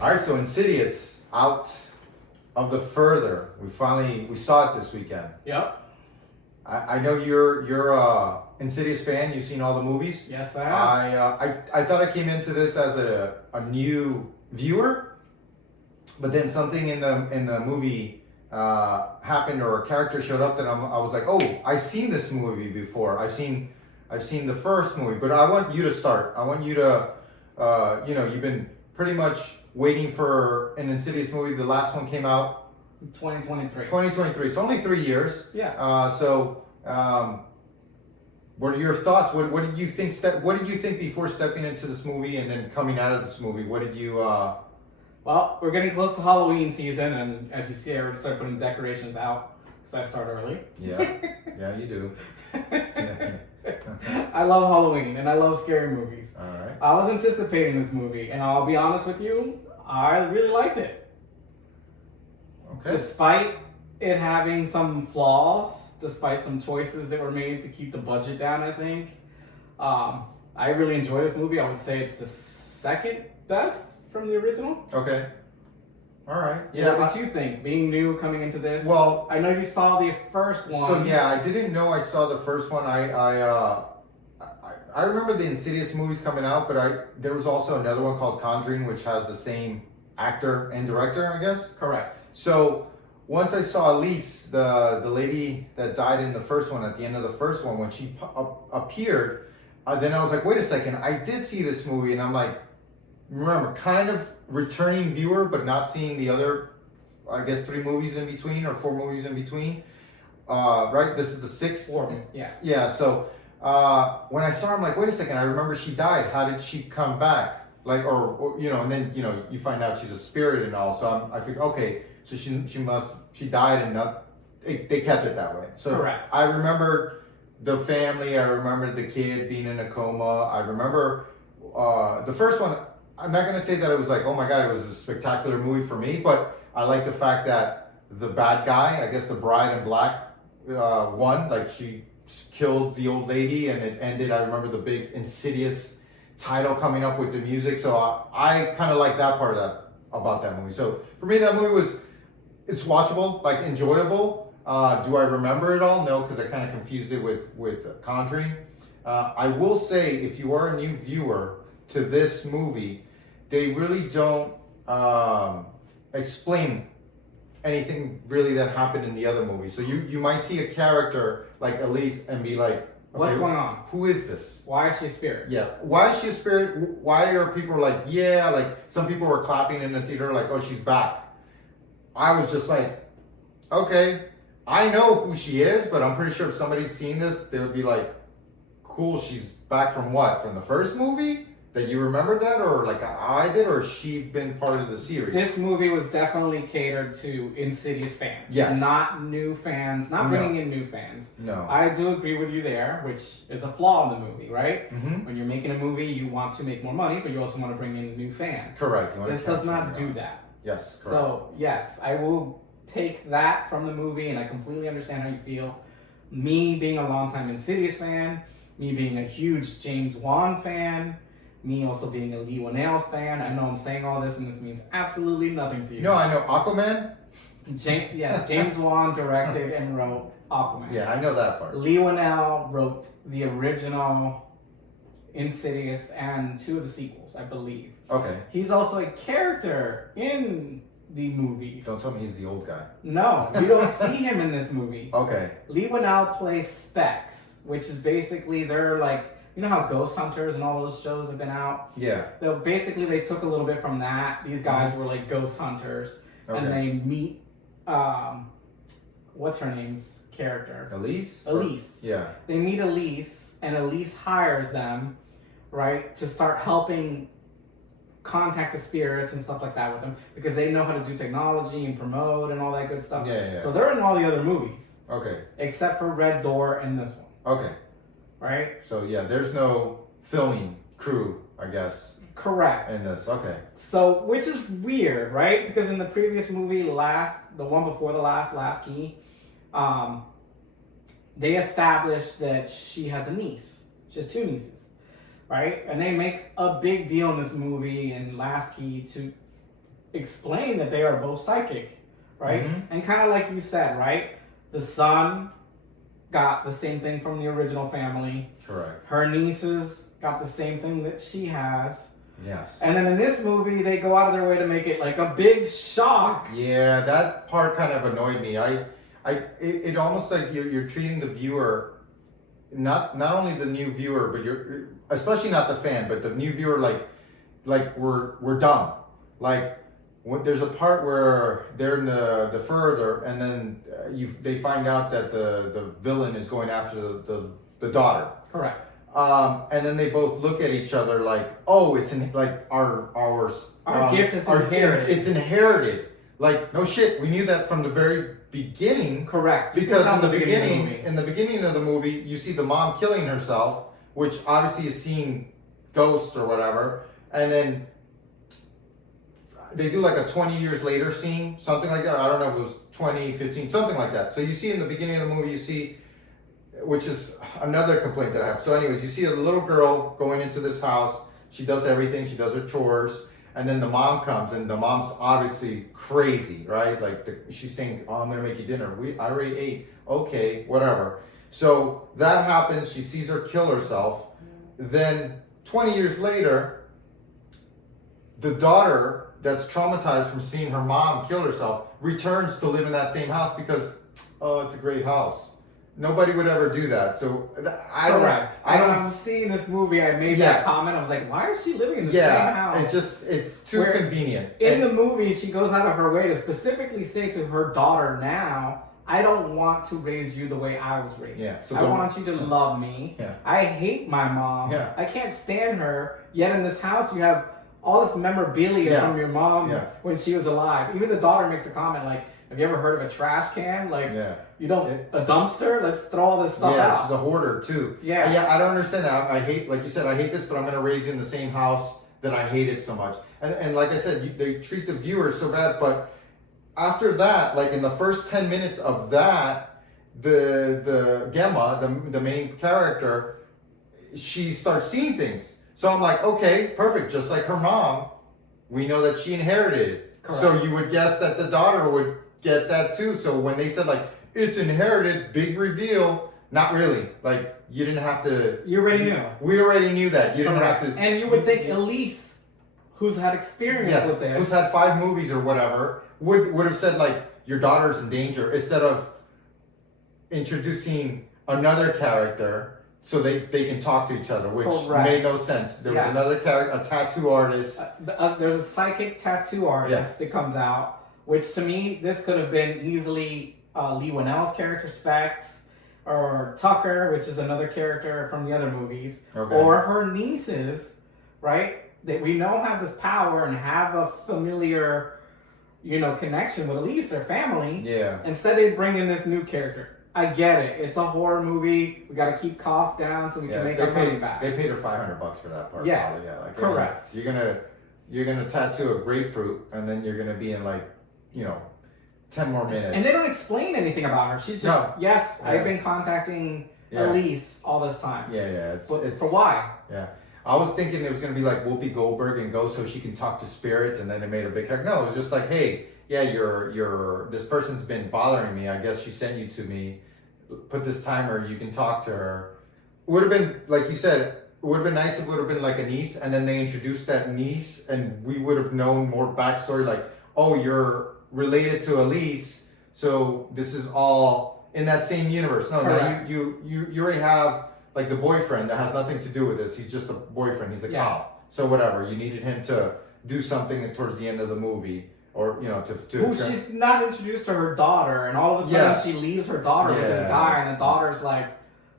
All right, so Insidious, Out of the Further. We saw it this weekend. Yep. I know you're a Insidious fan. You've seen all the movies. Yes, I have. I thought I came into this as a new viewer, but then something in the movie happened, or a character showed up that I was like, oh, I've seen this movie before. I've seen the first movie, but I want you to start. I want you to, you've been pretty much waiting for an Insidious movie. The last one came out 2023. 2023. So only 3 years. Yeah. What are your thoughts? What did you think? What did you think before stepping into this movie, and then coming out of this movie? What did you? Well, we're getting close to Halloween season, and as you see, I already started putting decorations out because I start early. Yeah, you do. I love Halloween and I love scary movies. All right. I was anticipating this movie, and I'll be honest with you, I really liked it. Okay. Despite it having some flaws, despite some choices that were made to keep the budget down, I think. I really enjoy this movie. I would say it's the second best from the original. Okay. All right. Yeah. What did you think, being new coming into this? Well, I know you saw the first one. So yeah, I didn't know I saw the first one. I remember the Insidious movies coming out, but there was also another one called Conjuring, which has the same actor and director, I guess. Correct. So once I saw Elise, the lady that died in the first one, at the end of the first one, when she appeared, then I was like, wait a second, I did see this movie, and I'm like, remember, kind of returning viewer, but not seeing the other, I guess, 3 movies in between, or 4 movies in between. Right? This is the 6th. 4, yeah. Yeah, so when I saw her, I'm like, wait a second, I remember she died. How did she come back? Like, or and then, you find out she's a spirit and all. So I figured, okay, so she died, and they kept it that way. So correct. I remember the family. I remember the kid being in a coma. I remember the first one. I'm not gonna say that it was like, oh my god, it was a spectacular movie for me, but I like the fact that the bad guy, I guess the bride in black, won. Like, she killed the old lady, and it ended. I remember the big Insidious title coming up with the music. So I kind of like that part about that movie. So for me, that movie it's watchable, like enjoyable. Do I remember it all? No, because I kind of confused it with Conjuring. I will say, if you are a new viewer to this movie, they really don't explain anything really that happened in the other movie. So you might see a character like Elise and be like, okay, what's going on? Who is this? Why is she a spirit? Yeah. Why is she a spirit? Why are people like, yeah, like some people were clapping in the theater like, oh, she's back. I was just like, okay, I know who she is, but I'm pretty sure if somebody's seen this, they would be like, cool, she's back from what? From the first movie? That you remembered that? Or like I did? Or she been part of the series? This movie was definitely catered to Insidious fans. Yes. Not new fans, not bringing in new fans. No. I do agree with you there, which is a flaw in the movie, right? Mm-hmm. When you're making a movie, you want to make more money, but you also want to bring in new fans. Correct. This does not do that. Yes, correct. So, yes, I will take that from the movie, and I completely understand how you feel. Me being a longtime Insidious fan, me being a huge James Wan fan, me also being a Lee Winnell fan. I know I'm saying all this, and this means absolutely nothing to you. No, I know Aquaman. James Wan directed and wrote Aquaman. Yeah, I know that part. Lee Winnell wrote the original Insidious and 2 of the sequels, I believe. Okay. He's also a character in the movies. Don't tell me he's the old guy. No, you don't see him in this movie. Okay. Lee Winnell plays Specs, which is basically, they're like, you know how Ghost Hunters and all those shows have been out? Yeah. So basically, they took a little bit from that. These guys were like ghost hunters, and they meet, what's her name's character? Elise? Yeah. They meet Elise, and Elise hires them, right, to start helping contact the spirits and stuff like that with them, because they know how to do technology and promote and all that good stuff. Yeah. So they're in all the other movies. Okay. Except for Red Door and this one. Okay. Right? So yeah, there's no filming crew, I guess. Correct. In this, okay. So, which is weird, right? Because in the previous movie, the one before the last key, they established that she has a niece. She has 2 nieces, right? And they make a big deal in this movie in Last Key to explain that they are both psychic, right? Mm-hmm. And kind of like you said, right? The son got the same thing from the original family. Correct. Her nieces got the same thing that she has. Yes. And then in this movie, they go out of their way to make it like a big shock. Yeah, that part kind of annoyed me. It almost like you're treating the viewer, not only the new viewer, but you're especially not the fan, but the new viewer like we're dumb. Like there's a part where they're in the further, and then they find out that the villain is going after the daughter. Correct. And then they both look at each other like, oh, it's like our gift is inherited. It's inherited. Like, no shit, we knew that from the very beginning. Correct. Because in the beginning of the movie, you see the mom killing herself, which obviously is seeing ghosts or whatever, and then they do like a 20 years later scene, something like that. I don't know if it was 20, 15, something like that. So you see in the beginning of the movie, you see, which is another complaint that I have. So anyways, you see a little girl going into this house. She does everything. She does her chores. And then the mom comes, and the mom's obviously crazy, right? Like she's saying, oh, I'm going to make you dinner. I already ate. Okay, whatever. So that happens. She sees her kill herself. Then 20 years later, the daughter that's traumatized from seeing her mom kill herself returns to live in that same house because, oh, it's a great house. Nobody would ever do that. So I'm seeing this movie. I made that comment. I was like, why is she living in the same house? It's too convenient. In the movie, she goes out of her way to specifically say to her daughter now, I don't want to raise you the way I was raised. Yeah, so I want you to love me. Yeah. I hate my mom. Yeah. I can't stand her. Yet in this house, you have all this memorabilia from your mom when she was alive. Even the daughter makes a comment like, have you ever heard of a trash can? Like, you don't, a dumpster? Let's throw all this stuff out. Yeah, she's a hoarder too. Yeah. I don't understand that. I hate, like you said, I hate this, but I'm going to raise you in the same house that I hate it so much. And like I said, they treat the viewer so bad, but after that, like in the first 10 minutes of that, the Gemma, the main character, she starts seeing things. So I'm like, okay, perfect. Just like her mom, we know that she inherited it. Correct. So you would guess that the daughter would get that too. So when they said like, it's inherited, big reveal, not really. Like you didn't have to. You already knew. We already knew that. You didn't have to. And you would think Elise, who's had experience with this. Who's had 5 movies or whatever, would have said like, your daughter's in danger, instead of introducing another character so they can talk to each other, which made no sense. There was another character, a tattoo artist. There's a psychic tattoo artist that comes out, which to me, this could have been easily Lee Winnell's character Specs, or Tucker, which is another character from the other movies, or her nieces, right? That we know have this power and have a familiar, connection with at least their family. Yeah. Instead, they bring in this new character. I get it. It's a horror movie. We got to keep costs down so we can make our money back. They paid her $500 for that part. Yeah. Probably. Yeah. Like, correct. You're gonna tattoo a grapefruit, and then you're gonna be in 10 more minutes. And they don't explain anything about her. She's just I've been contacting Elise all this time. Yeah. It's for why? Yeah. I was thinking it was gonna be like Whoopi Goldberg and go so she can talk to spirits, and then it made a big character. No, it was just like, hey, this person's been bothering me. I guess she sent you to me. Put this timer, you can talk to her. Would have been, like you said, it would have been nice if it would have been like a niece, and then they introduced that niece, and we would have known more backstory, like, oh, you're related to Elise, so this is all in that same universe. No, now you already have like the boyfriend that has nothing to do with this. He's just a boyfriend. He's a cop. So whatever. You needed him to do something towards the end of the movie. Or, she's not introduced to her daughter, and all of a sudden she leaves her daughter with this guy, and the daughter's like,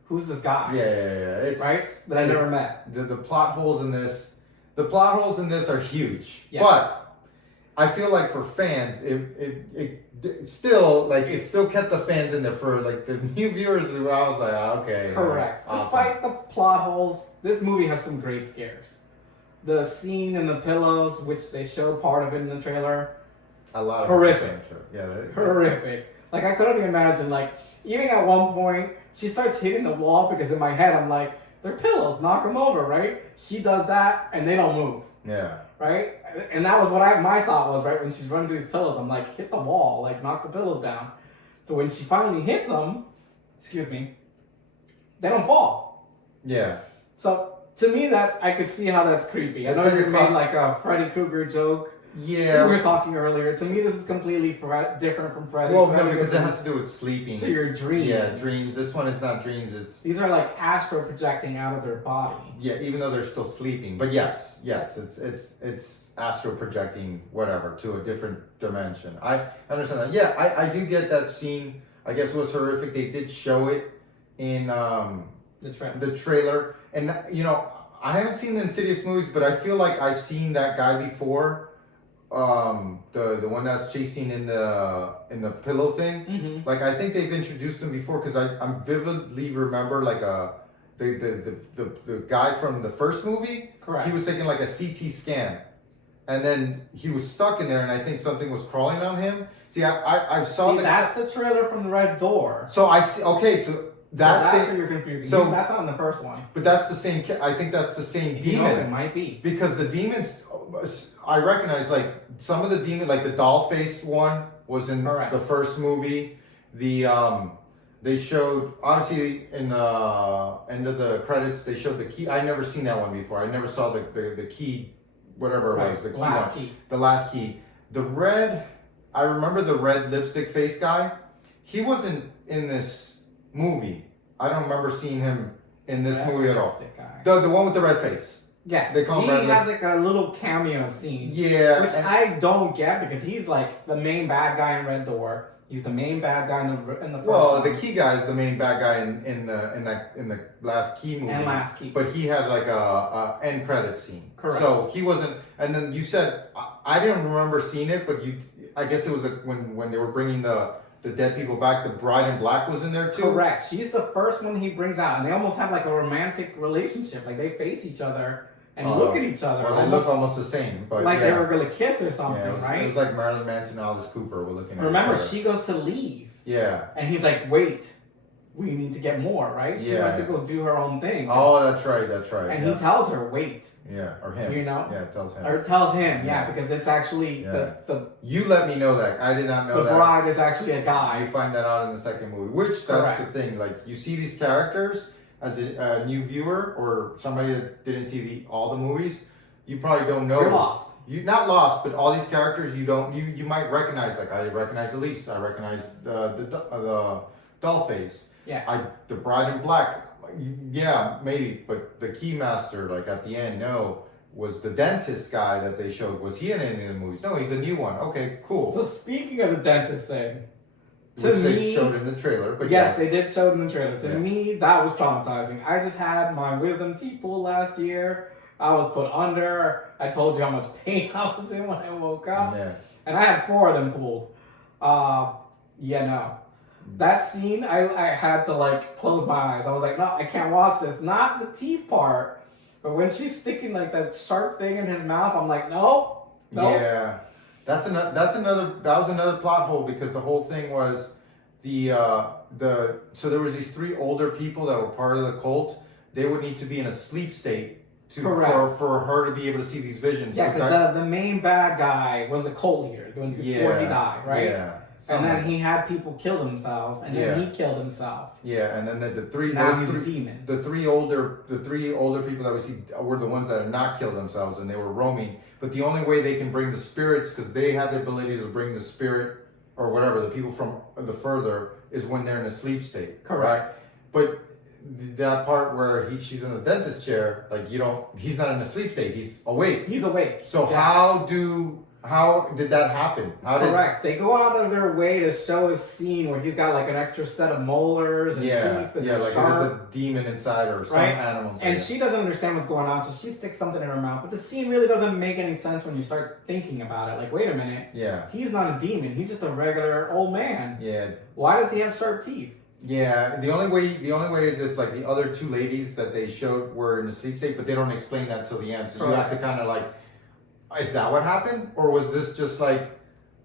who's this guy? Yeah. It's, right? That I never met. The plot holes in this are huge. Yes. But I feel like for fans, it still kept the fans in there. For like the new viewers, I was like, okay. Correct. Awesome. Despite the plot holes, this movie has some great scares. The scene in the pillows, which they show part of it in the trailer. A lot of horrific. Horrific. Like I couldn't imagine. Like even at one point, she starts hitting the wall because in my head I'm like, they're pillows, knock them over, right? She does that and they don't move. Yeah. Right? And that was what my thought was, right? When she's running through these pillows, I'm like, hit the wall, like knock the pillows down. So when she finally hits them, they don't fall. Yeah. So to me, that I could see how that's creepy. I know you made like a Freddy Krueger joke. Yeah. We were talking earlier. To me, this is completely different from Freddy. Well, no, because it has to do with sleeping. To your dreams. Yeah, dreams. This one is not dreams. These are like astral projecting out of their body. Yeah, even though they're still sleeping. But yes, it's astral projecting whatever to a different dimension. I understand that. Yeah, I do get that scene. I guess it was horrific. They did show it in the trailer. And you know, I haven't seen the Insidious movies, but I feel like I've seen that guy before. The one that's chasing in the pillow thing. Mm-hmm. Like I think they've introduced him before because I vividly remember like the guy from the first movie. Correct. He was taking like a CT scan, and then he was stuck in there, and I think something was crawling on him. See, I saw that's the trailer from the Red Door. So I see. Okay, so that's where you're confusing. So that's not in the first one. But that's the same. I think that's the same demon. You know, it might be because the demons. I recognize like some of the demon, like the doll faced one was in the first movie. They showed obviously in the end of the credits they showed the key. I never seen that one before. I never saw the key, whatever it was, the key last one. key. The last key. The red. I remember the red lipstick face guy. He wasn't in this movie. I don't remember seeing him in this movie at all. The one with the red face. Yes, they call he has like a little cameo scene. Yeah, which I don't get because he's like the main bad guy in Red Door. He's the main bad guy in the first one. The key guy is the main bad guy in the last key movie. And last key. But he had like a end credit scene. Correct. So he wasn't. And then you said I didn't remember seeing it, but I guess it was when they were bringing the dead people back. The bride in black was in there too. Correct. She's the first one he brings out, and they almost have like a romantic relationship. Like they face each other and look at each other. Well, they look almost the same, but like they were gonna kiss or something, right? It was like Marilyn Manson and Alice Cooper were looking at Remember, each other. she goes to leave. Yeah. And he's like, "Wait, we need to get more, right?" She went to go do her own thing. Oh, that's right. And he tells her, "Wait." Yeah, or him. You know? Yeah, tells him. Or tells him, because it's actually the. You let me know that. I did not know that. The bride is actually a guy. You find that out in the second movie, which that's the thing. Like you see these characters as a new viewer or somebody that didn't see all the movies. You probably don't know. You're lost. You're not lost, but all these characters you don't. You might recognize. Like I recognize Elise. I recognize the doll face. Yeah. The bride in black. Yeah, maybe, but the keymaster, like at the end, was the dentist guy that they showed. Was he in any of the movies? No, he's a new one. Okay, cool. So speaking of the dentist thing, which they showed in the trailer, but yes, they did show it in the trailer. To me, that was traumatizing. I just had my wisdom teeth pulled last year. I was put under. I told you how much pain I was in when I woke up. Yeah. And I had 4 of them pulled. That scene, I had to like close my eyes. I was like, no, I can't watch this. Not the teeth part, but when she's sticking like that sharp thing in his mouth, I'm like, no. Yeah, that was another plot hole because the whole thing was so there was these 3 older people that were part of the cult. They would need to be in a sleep state for her to be able to see these visions. Yeah, because the main bad guy was a cult leader before he died, right? Yeah. And then he had people kill themselves, and then he killed himself. Yeah, and then the 3 now he's a demon. The three older people that we see were the ones that had not killed themselves, and they were roaming. But the only way they can bring the spirits, because they have the ability to bring the spirit or whatever, the people from the further, is when they're in a sleep state. Correct. Right? But that part where she's in the dentist chair, like he's not in a sleep state, he's awake. He's awake. So how did that happen? Correct. They go out of their way to show a scene where he's got like an extra set of molars and teeth and like there's a demon inside or some animals. And she doesn't understand what's going on, so she sticks something in her mouth. But the scene really doesn't make any sense when you start thinking about it. Like, wait a minute. Yeah. He's not a demon. He's just a regular old man. Yeah. Why does he have sharp teeth? Yeah, the only way is if like the other 2 ladies that they showed were in a sleep state, but they don't explain that till the end. So you have to kind of like, is that what happened, or was this just like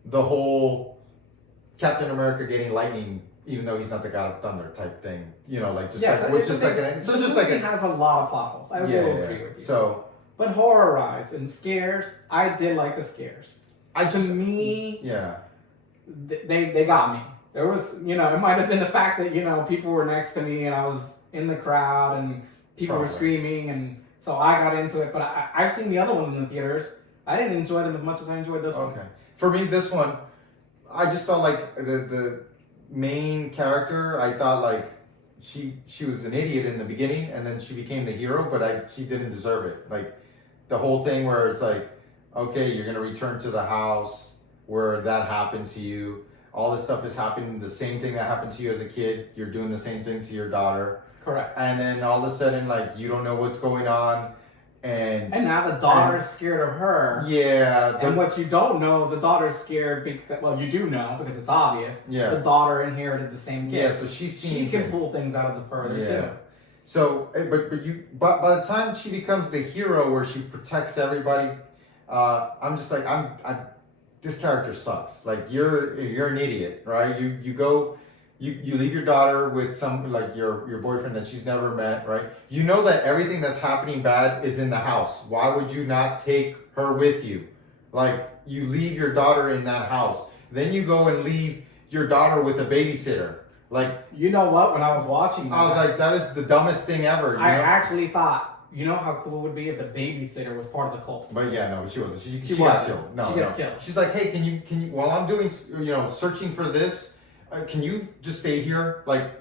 the whole Captain America getting lightning, even though he's not the God of Thunder type thing? You know, like just it has a lot of plot holes. I will agree with you. So But horror rides and scares, I did like the scares. To me, yeah, they got me. There was, it might have been the fact that, people were next to me and I was in the crowd and people were screaming, and so I got into it. But I've seen the other ones in the theaters. I didn't enjoy them as much as I enjoyed this one. Okay. For me, this one, I just felt like the main character, I thought like she was an idiot in the beginning, and then she became the hero, but she didn't deserve it. Like the whole thing where it's like, okay, you're gonna return to the house where that happened to you. All this stuff is happening. The same thing that happened to you as a kid, you're doing the same thing to your daughter. Correct. And then all of a sudden, like, you don't know what's going on. And now the daughter's scared of her. Yeah. And what you don't know is the daughter's scared because, well, you do know because it's obvious. Yeah. The daughter inherited the same gift. Yeah, so she can pull things out of the further too. So, but by the time she becomes the hero where she protects everybody, I'm just like, this character sucks. Like you're an idiot, right? You leave your daughter with some, like your boyfriend that she's never met, right? You know that everything that's happening bad is in the house. Why would you not take her with you? Like you leave your daughter in that house. Then you go and leave your daughter with a babysitter. Like, you know what? When I was watching that, I was like, that is the dumbest thing ever. I actually thought, how cool it would be if the babysitter was part of the cult. But yeah, no, she wasn't. She wasn't. got killed. No, she gets killed. She's like, hey, can you? While I'm doing, searching for this, can you just stay here, like,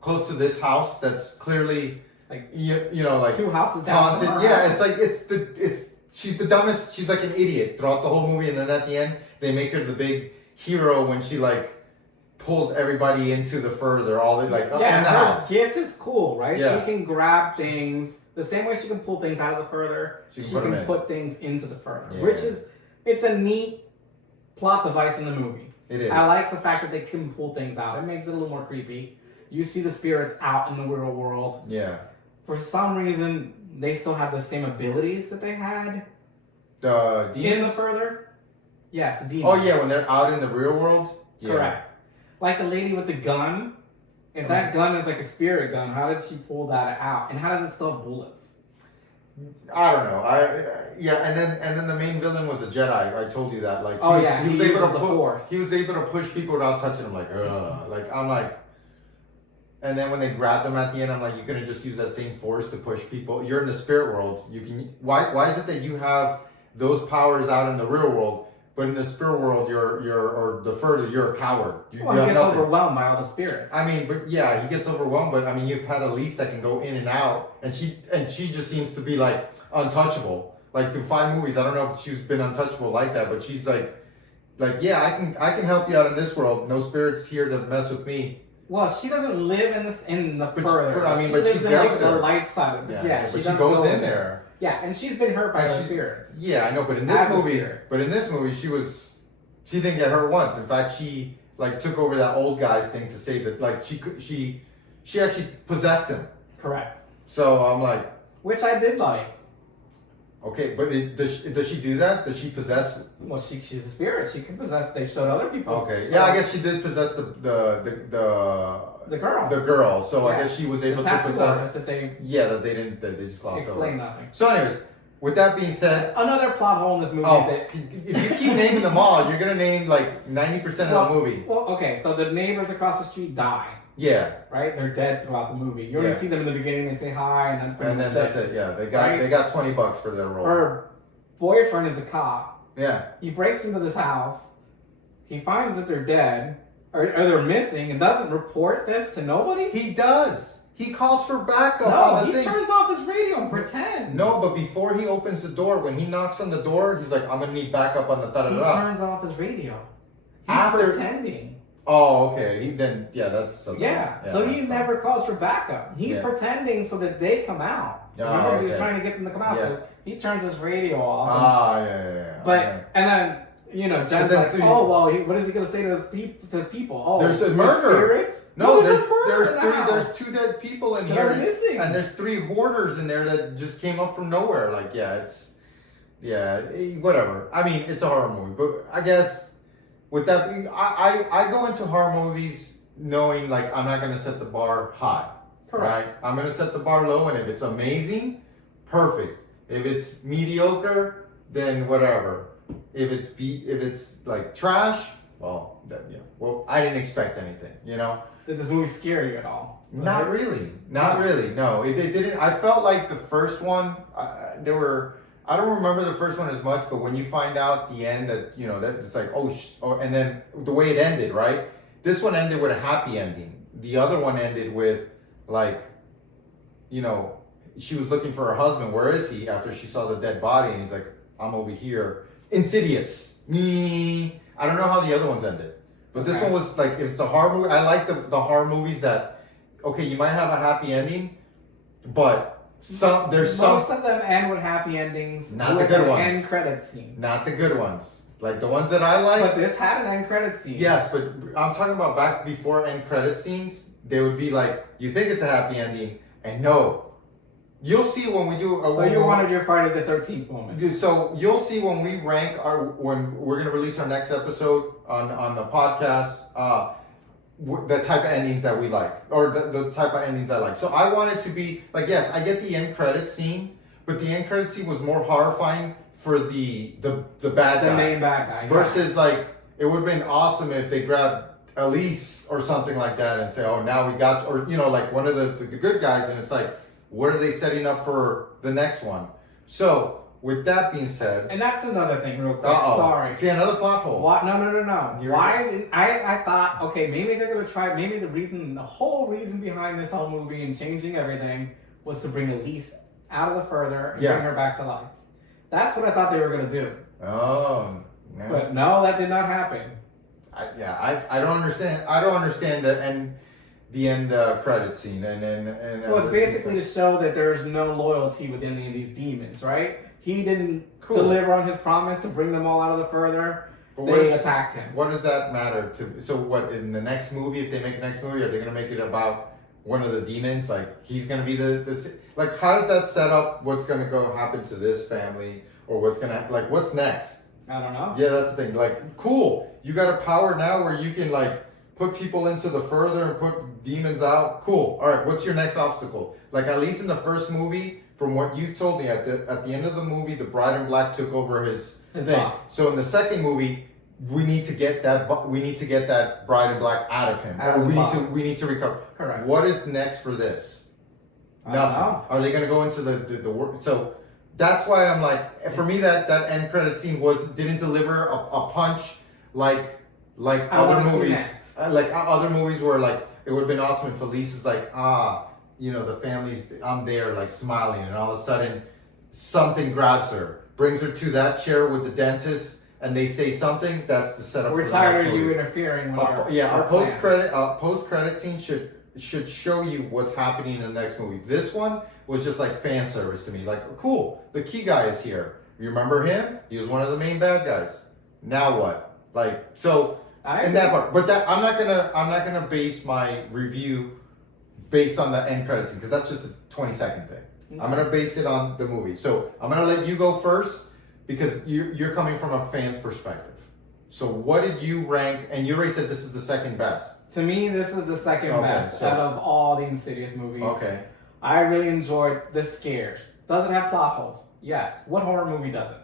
close to this house that's clearly, like, like 2 houses down. Haunted. Yeah, it's like she's the dumbest. She's like an idiot throughout the whole movie, and then at the end they make her the big hero when she like pulls everybody into the further, all the like in the house. Gift is cool, right? Yeah. She can grab things the same way she can pull things out of the further. She can put things into the further, which is it's a neat plot device in the movie. It is. I like the fact that they can pull things out. It makes it a little more creepy. You see the spirits out in the real world. Yeah. For some reason, they still have the same abilities that they had. The demons? In the further. Yes, the demons. Oh yeah, when they're out in the real world. Yeah. Correct. Like the lady with the gun. If that gun is like a spirit gun, how did she pull that out? And how does it still have bullets? I don't know. And then the main villain was a Jedi. I told you that. Like, he was able to Force. He was able to push people without touching them. Like, like I'm like. And then when they grabbed them at the end, I'm like, you couldn't just use that same force to push people. You're in the spirit world. You can. Why is it that you have those powers out in the real world? But in the spirit world, you're a coward. He gets overwhelmed by all the spirits. I mean, but yeah, he gets overwhelmed. But I mean, you've had Elise that can go in and out, and she just seems to be like untouchable. Like through 5 movies, I don't know if she's been untouchable like that, but she's like yeah, I can help you out in this world. No spirits here to mess with me. Well, she doesn't live in the further. But I mean, she lives in like the light side of it. Yeah, but she goes in there. Yeah, and she's been hurt by the spirits. Yeah, I know, but in this movie, she didn't get hurt once. In fact, she like took over that old guy's thing to save it. Like she actually possessed him. Correct. So I'm like, which I did like. Okay, but does she do that? Does she possess? Well, she's a spirit. She can possess. They showed other people. Okay, so, yeah, I guess she did possess the girl. The girl. So I guess she was able to possess. That they just glossed over. Explain nothing. So, anyways, with that being said, another plot hole in this movie. If you keep naming them all, you're gonna name like 90% of the movie. Well, okay, so the neighbors across the street die. Yeah. Right? They're dead throughout the movie. You only see them in the beginning, they say hi, and that's pretty much it. That's it, yeah. They got $20 for their role. Her boyfriend is a cop. Yeah. He breaks into this house. He finds that they're dead, or they're missing, and doesn't report this to nobody? He does. He calls for backup. No, he turns off his radio and pretends. No, but before he opens the door, when he knocks on the door, he's like, I'm going to need backup on the da-da-da. He turns off his radio. He's pretending. Oh, okay. That's so yeah. So he never calls for backup. He's pretending so that they come out. Remember, he was trying to get them to come out. Yeah. So he turns his radio off. Yeah. But and then Jen's like, what is he gonna say to people? Oh, there's a murder. Spirits? No, there's 2 dead people in here. Missing. And there's 3 hoarders in there that just came up from nowhere. Like, whatever. I mean, it's a horror movie, but I guess. With that, I go into horror movies knowing like I'm not going to set the bar high. Correct. Right? I'm going to set the bar low, and if it's amazing, perfect. If it's mediocre, then whatever. If it's like trash, well, I didn't expect anything, you know. Did this movie scare you at all? Not really. No, it didn't. I felt like the first one. I don't remember the first one as much, but when you find out the end that that it's like and then the way it ended, right? This one ended with a happy ending. The other one ended with like, she was looking for her husband. Where is he? After she saw the dead body, and he's like, I'm over here. Insidious. I don't know how the other ones ended, but this one was like, if it's a horror movie, I like the horror movies that, okay, you might have a happy ending, but most of them end with happy endings. Not the good ones. End credit scene. Not the good ones. Like the ones that I like. But this had an end credit scene. Yes, but I'm talking about back before end credit scenes. They would be like, you think it's a happy ending, and no. You'll see when we do. So you wanted your Friday the 13th moment. So you'll see when we rank when we're gonna release our next episode on the podcast. The type of endings that we like, or the type of endings I like. So I want it to be like, yes, I get the end credit scene, but the end credit scene was more horrifying for the bad guy, the main bad guy, versus like it would have been awesome if they grabbed Elise or something like that and say, oh, now we got, or like one of the good guys, and it's like, what are they setting up for the next one? So with that being said, and that's another thing, real quick. Sorry. See, another plot hole. What? No. Why didn't I thought, okay, maybe they're gonna try. Maybe the whole reason behind this whole movie and changing everything was to bring Elise out of the further and bring her back to life. That's what I thought they were gonna do. Oh. No. But no, that did not happen. I don't understand. I don't understand the end credit scene and. Well, it's basically to show that there's no loyalty with any of these demons, right? He didn't deliver on his promise to bring them all out of the further. They attacked him. What does that matter to? So what in the next movie? If they make the next movie, are they going to make it about one of the demons? Like he's going to be the like? How does that set up? What's going to go happen to this family, or what's going to like? What's next? I don't know. Yeah, that's the thing. Like, cool. You got a power now where you can like put people into the further and put demons out. Cool. All right. What's your next obstacle? Like at least in the first movie. From what you've told me, at the end of the movie, the Bride in Black took over his thing. Mom. So in the second movie, we need to get that Bride in Black out of him. We need to recover. Correct. What is next for this? Nothing. Are they going to go into the work? So that's why I'm like, for me, that end credit scene didn't deliver a punch like other movies. Like other movies where like it would have been awesome if Elise is like the family's, I'm there like smiling, and all of a sudden something grabs her, brings her to that chair with the dentist, and they say something. That's the setup. We're tired of you interfering. A post credit scene should show you what's happening in the next movie. This one was just like fan service to me. Like, cool, the key guy is here. You remember him? He was one of the main bad guys. Now what? Like, so in that part, but that I'm not gonna base my review based on the end credit scene, because that's just a 20-second thing. Okay. I'm gonna base it on the movie. So I'm gonna let you go first, because you're coming from a fan's perspective. So what did you rank? And you already said this is the second best. To me, this is the second best out of all the Insidious movies. Okay. I really enjoyed the scares. Does it have plot holes? Yes. What horror movie doesn't?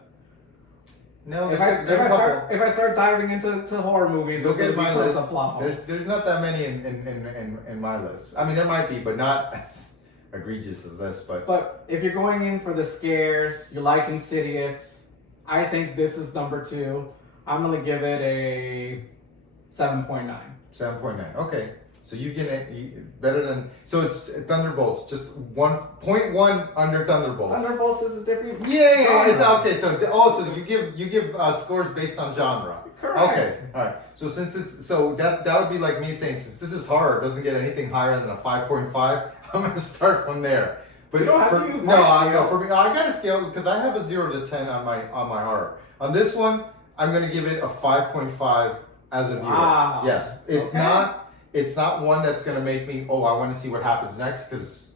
No, if I start diving into horror movies, look at my list. Plot holes. There's not that many in my list. I mean, there might be, but not as egregious as this. But if you're going in for the scares, you like Insidious, I think this is number 2. I'm gonna give it a 7.9. 7.9. Okay. So you get it better than, so it's Thunderbolts, just 1.1 under Thunderbolts. Thunderbolts is a different. Yeah. It's okay. So you give scores based on genre. Correct. Okay. All right. So that would be like me saying, since this is horror, it doesn't get anything higher than a 5.5. I'm gonna start from there. But you don't have to use no, for me, I got a scale because I have a 0 to 10 on my horror. On this one, I'm gonna give it a 5.5 as a viewer. Wow. Yes, it's not one that's gonna make me, I want to see what happens next, because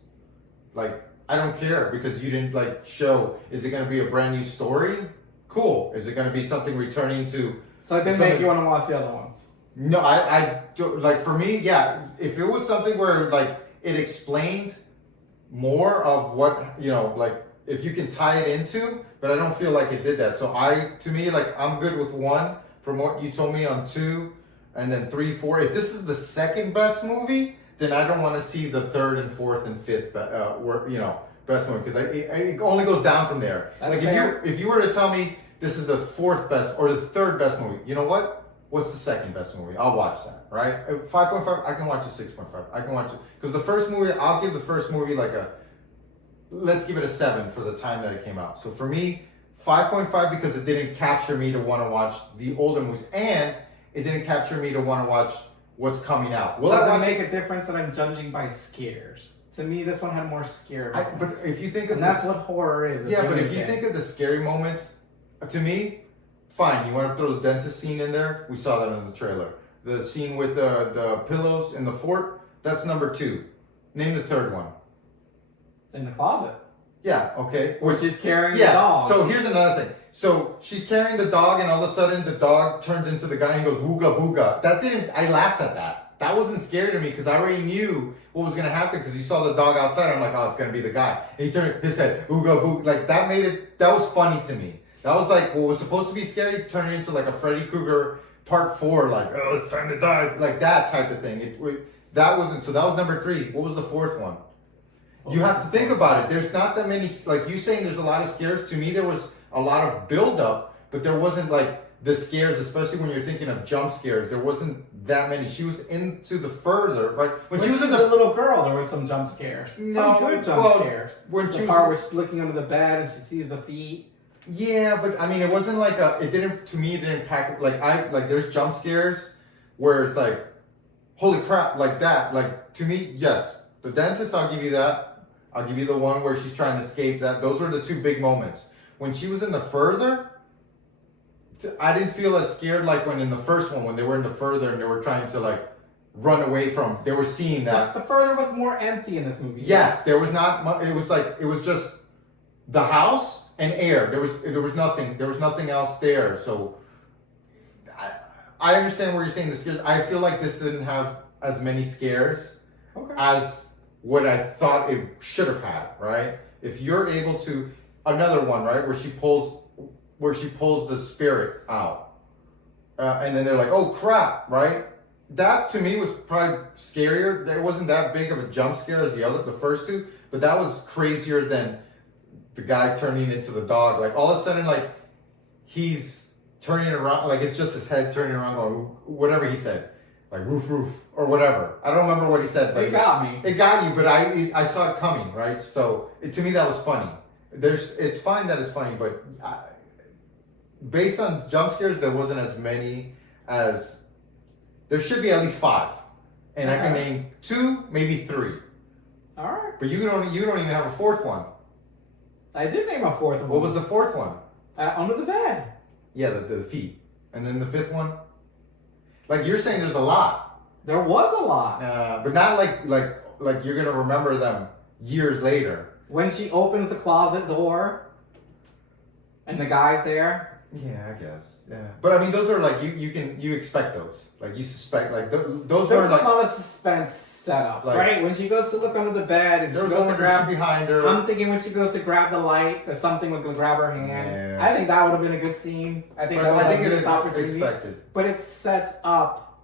like I don't care, because you didn't like show. Is it gonna be a brand new story? Cool. Is it gonna be something returning to? So it didn't make you want to watch the other ones. No, I like, for me, yeah. If it was something where like it explained more of what like if you can tie it into, but I don't feel like it did that. So to me, like I'm good with 1 from what you told me on 2, and then 3, 4. If this is the second best movie, then I don't want to see the 3rd and 4th and 5th, best movie, because it only goes down from there. That's like fair. if you were to tell me this is the 4th best or the 3rd best movie, you know what? What's the second best movie? I'll watch that, right? 5.5, I can watch a 6.5. I can watch it. Because the first movie, I'll give the first movie let's give it a 7 for the time that it came out. So for me, 5.5 because it didn't capture me to want to watch the older movies. And it didn't capture me to want to watch what's coming out. Does it make a difference that I'm judging by scares? To me, this one had more scare moments. But if you think of and that's what horror is. Yeah, but if you think of the scary moments, to me, fine, you want to throw the dentist scene in there? We saw that in the trailer. The scene with the pillows in the fort, that's number 2. Name the 3rd one. In the closet. Yeah, okay. Where she's carrying the dog. So here's another thing. So she's carrying the dog and all of a sudden the dog turns into the guy and goes, wooga booga. I laughed at that. That wasn't scary to me because I already knew what was going to happen because you saw the dog outside. I'm like, oh, it's going to be the guy. And he turned his head, ooga booga. Like that was funny to me. That was like what was supposed to be scary turning into like a Freddy Krueger part 4, like, oh, it's time to die. Like that type of thing. That wasn't, so that was number 3. What was the 4th one? You have to think about it. There's not that many, like you saying there's a lot of scares. To me, there was a lot of build-up, but there wasn't like the scares, especially when you're thinking of jump scares. There wasn't that many. She was into the further, right? When she was a little girl, there was some jump scares. Some good jump scares. When the part where she's looking under the bed and she sees the feet. Yeah, but I mean, it wasn't like it didn't pack, there's jump scares where it's like, holy crap, like that. Like, to me, yes. The dentist, I'll give you that. I'll give you the one where she's trying to escape that. Those were the 2 big moments. When she was in the further, I didn't feel as scared like when in the first one, when they were in the further and they were trying to like run away from, they were seeing that. The further was more empty in this movie. Yes, there was not much, it was just the house and air. There was nothing else there. So I understand where you're saying the scares. I feel like this didn't have as many scares as what I thought it should have had, right? If you're able to, another one, right, where she pulls the spirit out, and then they're like, oh crap, right? That to me was probably scarier. It wasn't that big of a jump scare as the first 2, but that was crazier than the guy turning into the dog. Like all of a sudden, like he's turning around, like it's just his head turning around, going whatever he said. Like roof, or whatever. I don't remember what he said, but it got me. It got you, but I saw it coming, right? So to me that was funny. It's fine that it's funny, but based on jump scares, there wasn't as many as there should be. At least 5, and I can name 2, maybe 3. All right. But you don't even have a 4th one. I did name a 4th one. What was the 4th one? Under the bed. Yeah, the feet, and then the 5th one. Like you're saying, there's a lot. There was a lot. But not like you're gonna remember them years later. When she opens the closet door, and the guy's there. Yeah, I guess. Yeah, but I mean, those are like you expect those. Like you suspect like those there are was like a lot of suspense setups, like, right? When she goes to look under the bed and she goes to grab behind her. I'm thinking when she goes to grab the light that something was going to grab her hand. Yeah. I think that would have been a good scene. I think that was a missed opportunity. Expected. But it sets up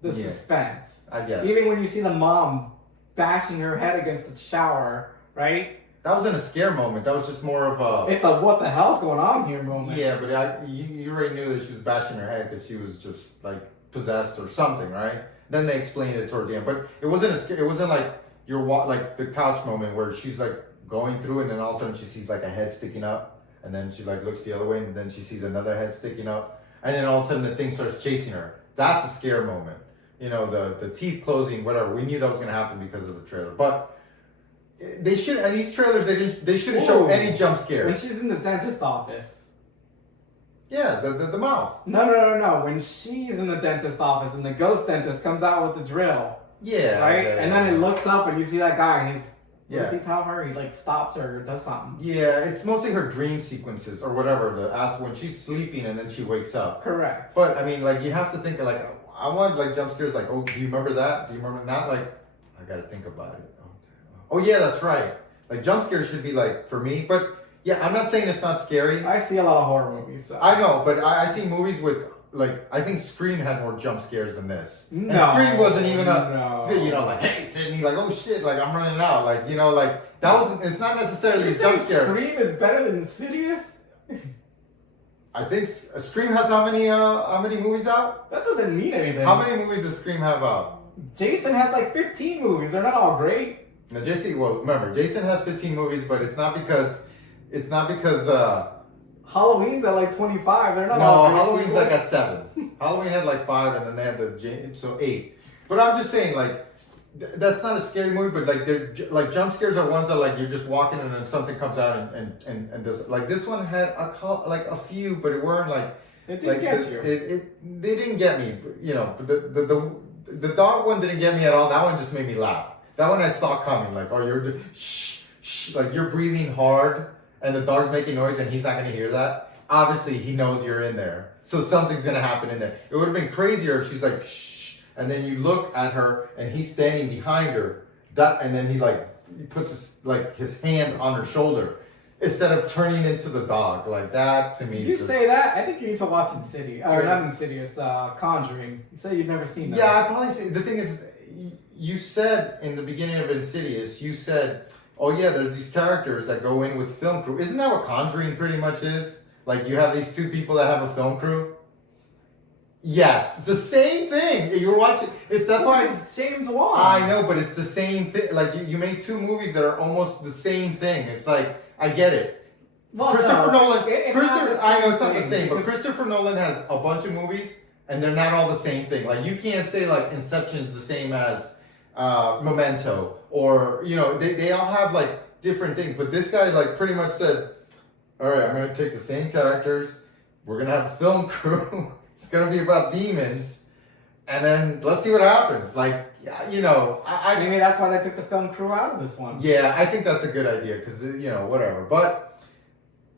the suspense. I guess. Even when you see the mom bashing her head against the shower, right? That wasn't a scare moment. That was just more of a. It's a what the hell's going on here moment. Yeah, but you already knew that she was bashing her head because she was just like possessed or something, right? Then they explained it towards the end, but it wasn't it wasn't like like the couch moment where she's like going through and then all of a sudden she sees like a head sticking up and then she like looks the other way and then she sees another head sticking up and then all of a sudden the thing starts chasing her. That's a scare moment. You know, the teeth closing, whatever. We knew that was gonna happen because of the trailer, but they should. And these trailers, they shouldn't show any jump scares. When she's in the dentist office. Yeah, the mouth. No. When she's in the dentist office and the ghost dentist comes out with the drill. Yeah. Right? Yeah, and then it looks up and you see that guy and what Yeah. does he tell her? He like stops her or does something. Yeah, it's mostly her dream sequences or whatever. When she's sleeping and then she wakes up. Correct. But I mean, like you have to think of, like I want like jump scares. Like, oh, do you remember that? Do you remember? Not like I got to think about it. Oh yeah, that's right. Like jump scares should be like for me, but yeah, I'm not saying it's not scary. I see a lot of horror movies. So. I know, but I see movies with like I think Scream had more jump scares than this. No, and Scream wasn't even no. you know, like hey Sydney, like oh shit, like I'm running out, like you know, like that wasn't. It's not necessarily You a jump say scare. Scream is better than Insidious? I think Scream has how many movies out? That doesn't mean anything. How many movies does Scream have out? Jason has like 15 movies. They're not all great. Now, remember, Jason has 15 movies, but it's not because. Halloween's at like 25. They're not No, all great. Halloween's like at 7. Halloween had like 5, and then they had so 8. But I'm just saying, like, that's not a scary movie, but like, they're like jump scares are ones that like you're just walking and then something comes out and does like this one had a few, but it weren't like. It didn't get you. They didn't get me, you know. But the dog one didn't get me at all. That one just made me laugh. That one I saw coming. Like, oh, you're shh, like you're breathing hard, and the dog's making noise, and he's not gonna hear that. Obviously, he knows you're in there, so something's gonna happen in there. It would have been crazier if she's like shh, and then you look at her, and he's standing behind her. And then he puts his hand on her shoulder. Instead of turning into the dog, like that to me. You say that? I think you need to watch Insidious. Or not Insidious, Conjuring. You said you've never seen that. Yeah, I probably say the thing is, you said in the beginning of Insidious, you said, "Oh yeah, there's these characters that go in with film crew." Isn't that what Conjuring pretty much is? Like you have these two people that have a film crew. Yes, it's the same thing. You're watching. That's why it's James Wan. I know, but it's the same thing. Like you made two movies that are almost the same thing. It's like. I get it. Well, Christopher Nolan. I know it's not the same, but because Christopher Nolan has a bunch of movies, and they're not all the same thing. Like you can't say like Inception's the same as Memento, or you know they all have like different things. But this guy like pretty much said, "All right, I'm gonna take the same characters. We're gonna have a film crew. It's gonna be about demons, and then let's see what happens." Like. Yeah, you know, maybe that's why they took the film crew out of this one. Yeah, I think that's a good idea because you know whatever. But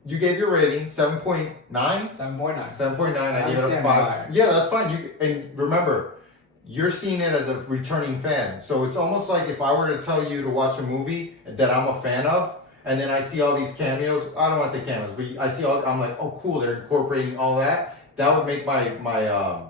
you gave your rating 7.9. 7.9. 7.9. I gave it a 5. Yeah, that's fine. And remember, you're seeing it as a returning fan, so it's almost like if I were to tell you to watch a movie that I'm a fan of, and then I see all these cameos. I don't want to say cameos, but I see all. I'm like, oh, cool. They're incorporating all that. That would make my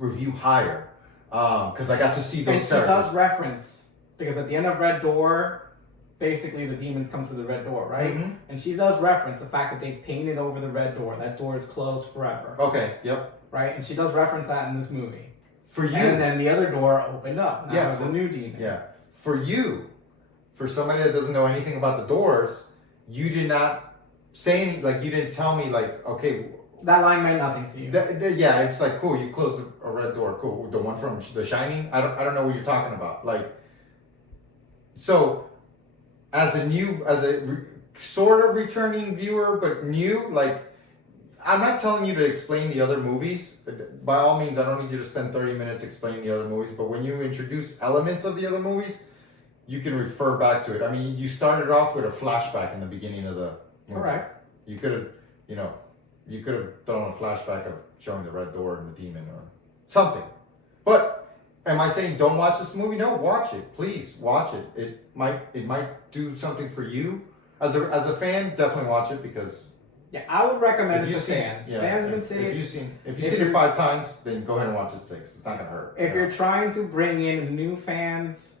review higher. Because I got to see those characters. And she does reference, because at the end of Red Door, basically the demons come through the red door, right? Mm-hmm. And she does reference the fact that they painted over the red door. That door is closed forever. Okay, yep. Right? And she does reference that in this movie. For you. And then the other door opened up. Now there's a new demon. Yeah. For you, for somebody that doesn't know anything about the doors, you did not say anything, like you didn't tell me like, okay, that line meant nothing to you. Yeah, it's like cool. You closed a red door. Cool. The one from The Shining. I don't know what you're talking about. Like, so as a sort of returning viewer, but new. Like, I'm not telling you to explain the other movies. By all means, I don't need you to spend 30 minutes explaining the other movies. But when you introduce elements of the other movies, you can refer back to it. I mean, you started off with a flashback in the beginning of the movie. Correct. You could have, you could have thrown a flashback of showing the red door and the demon or something. But am I saying don't watch this movie? No, watch it. Please watch it. It might do something for you. As a fan, definitely watch it because yeah, I would recommend it to fans. Yeah, fans have been saying if you've seen it 5 times, then go ahead and watch it 6. It's not gonna hurt. If you're trying to bring in new fans,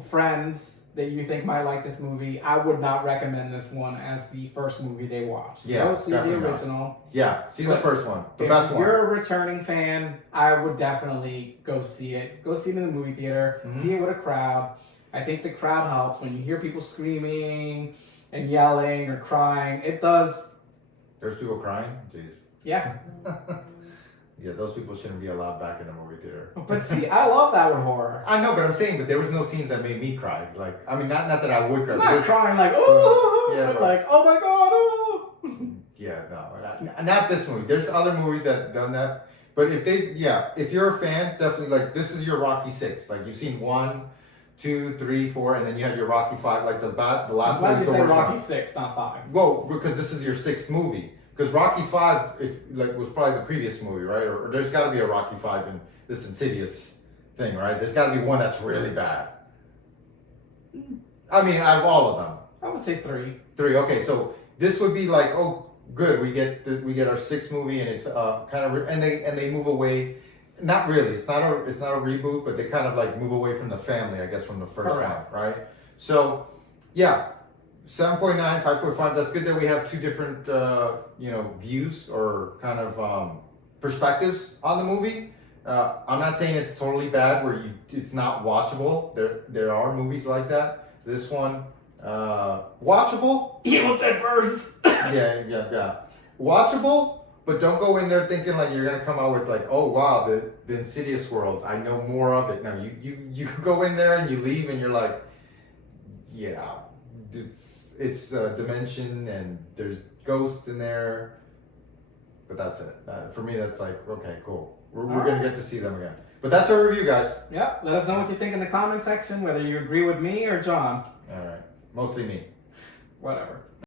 friends that you think might like this movie, I would not recommend this one as the first movie they watch. Yeah, go see the original. Not. Yeah, see the first one, the best one. If you're a returning fan, I would definitely go see it. Go see it in the movie theater. Mm-hmm. See it with a crowd. I think the crowd helps when you hear people screaming and yelling or crying. It does. There's people crying? Jeez. Yeah. Yeah, those people shouldn't be allowed back in the movie theater. But see, I love that with horror. I know, but I'm saying, but there was no scenes that made me cry. Like, I mean, not that I would cry. Not crying like, oh, yeah, but like, oh my god, oh. Yeah, no, not this movie. There's other movies that done that. But if you're a fan, definitely, like, this is your Rocky 6. Like, you've seen 1, 2, 3, 4, and then you have your Rocky 5. Like, the last movie. movie. You said Rocky 6, not 5. Well, because this is your 6th movie. Because Rocky 5 was probably the previous movie, right? Or there's got to be a Rocky 5 in this Insidious thing, right? There's got to be one that's really bad. I mean, out of all of them. I would say 3. 3. Okay, so this would be like, oh, good. We get this. We get our 6th movie, and it's kind of and they move away. Not really. It's not a reboot, but they kind of like move away from the family, I guess, from the first Correct. one, right? So, yeah, 7.9, 5.5. That's good that we have 2 different views or kind of perspectives on the movie. I'm not saying it's totally bad where it's not watchable. There are movies like that. This one, watchable. Evil Dead Birds. Yeah. Watchable, but don't go in there thinking like you're gonna come out with like, oh wow, the Insidious world. I know more of it now. You go in there and you leave and you're like, yeah, it's a dimension and there's ghosts in there, but that's it. For me, that's like, okay, cool. We're gonna get to see them again. But that's our review, guys. Yeah, let us know what you think in the comment section, whether you agree with me or John. All right, mostly me. Whatever.